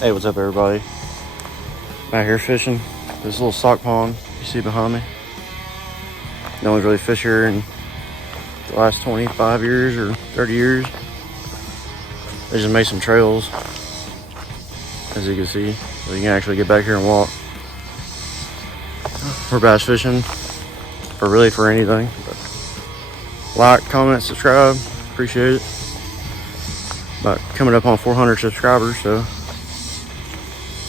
Hey, what's up everybody? I'm out here fishing this little sock pond you see behind me. No one's really fished here in the last 25 years or 30 years. They just made some trails, as you can see, so you can actually get back here and walk. We're bass fishing for anything. But like, comment, subscribe, appreciate it. About coming up on 400 subscribers, so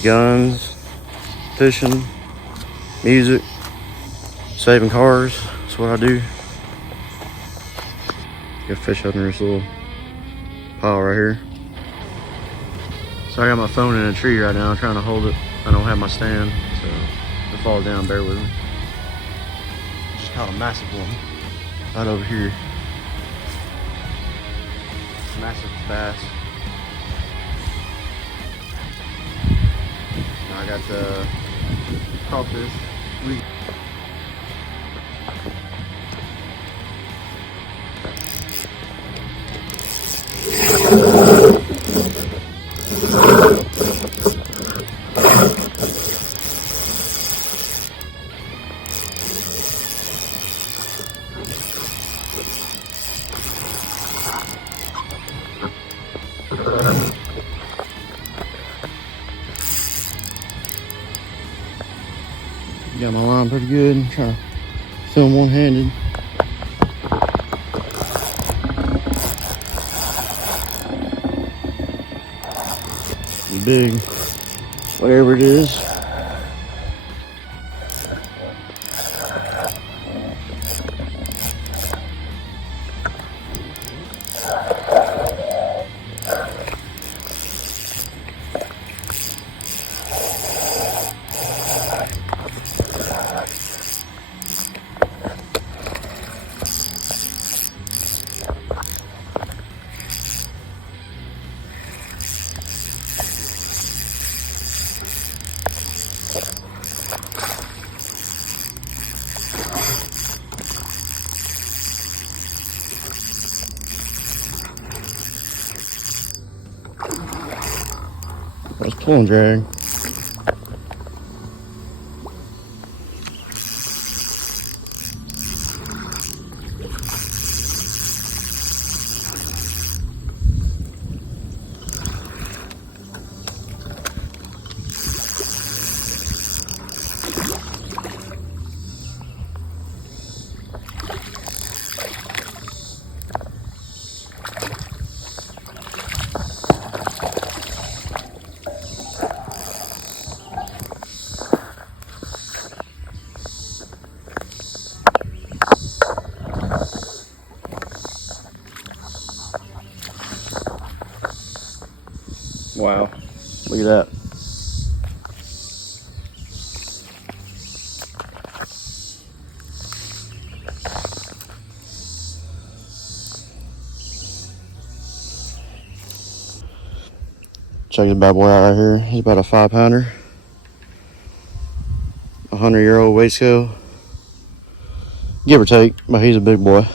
guns, fishing, music, saving cars, that's what I do. Got fish up in this little pile right here. So I got my phone in a tree right now, I'm trying to hold it. I don't have my stand, so if it falls down, bear with me. Just caught a massive one right over here. Massive bass. Now I got the crawfish. Got my line pretty good. I'm trying to film one-handed. Big, whatever it is. That's pull and drag. Wow, look at that. Check this bad boy out right here. He's about a 5-pounder. 100-year-old weight scale, give or take, but he's a big boy.